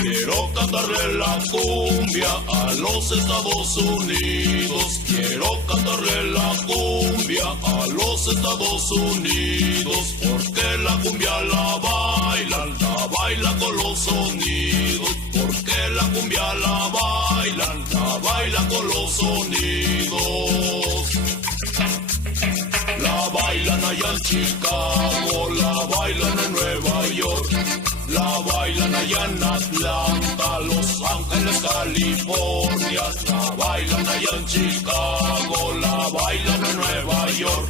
Quiero cantarle la cumbia a los Estados Unidos. Quiero cantarle la cumbia a los Estados Unidos. Porque la cumbia la baila con los sonidos. Porque la cumbia la baila con los sonidos. La bailan allá en Chicago, la bailan en Nueva York, la bailan allá en Atlanta, Los Ángeles, California, la bailan allá en Chicago, la bailan en Nueva York,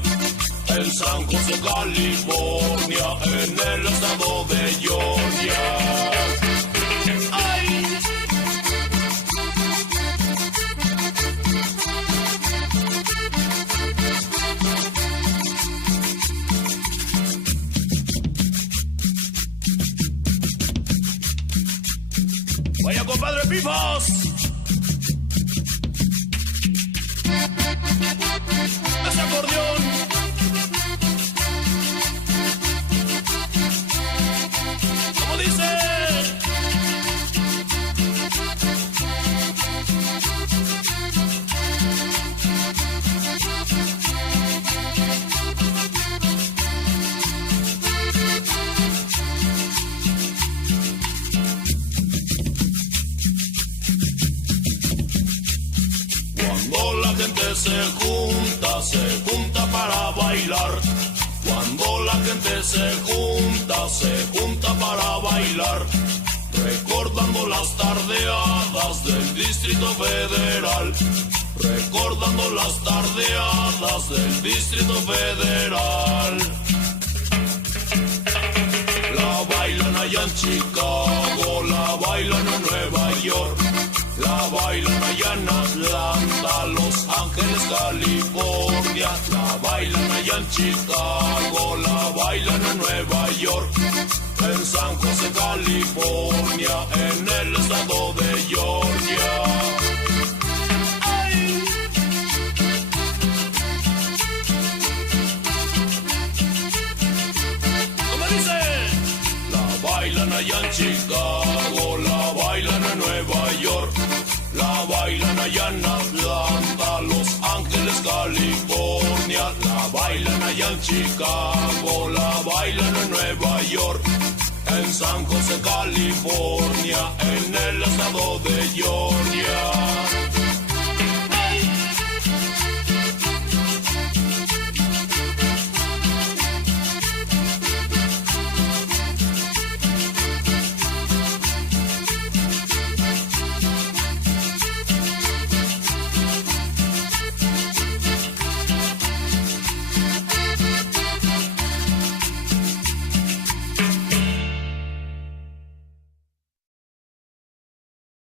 en San José, California, en el estado de Georgia. ¡Vaya, compadre Pifos! ¡Ese acordeón! ¿Cómo dice? Se junta para bailar. Cuando la gente se junta para bailar. Recordando las tardeadas del Distrito Federal. Recordando las tardeadas del Distrito Federal. La bailan allá en Chicago, la bailan en Nueva York. La bailan allá en Atlanta, Los Ángeles, California. La bailan allá en Chicago, la bailan en Nueva York. En San José, California, en el estado de Georgia. ¡Ay! ¿Cómo dice? La bailan allá en Chicago, la bailan en Nueva York. La bailan allá en Atlanta, Los Ángeles, California. La bailan allá en Chicago, la bailan en Nueva York. En San José, California, en el estado de Georgia.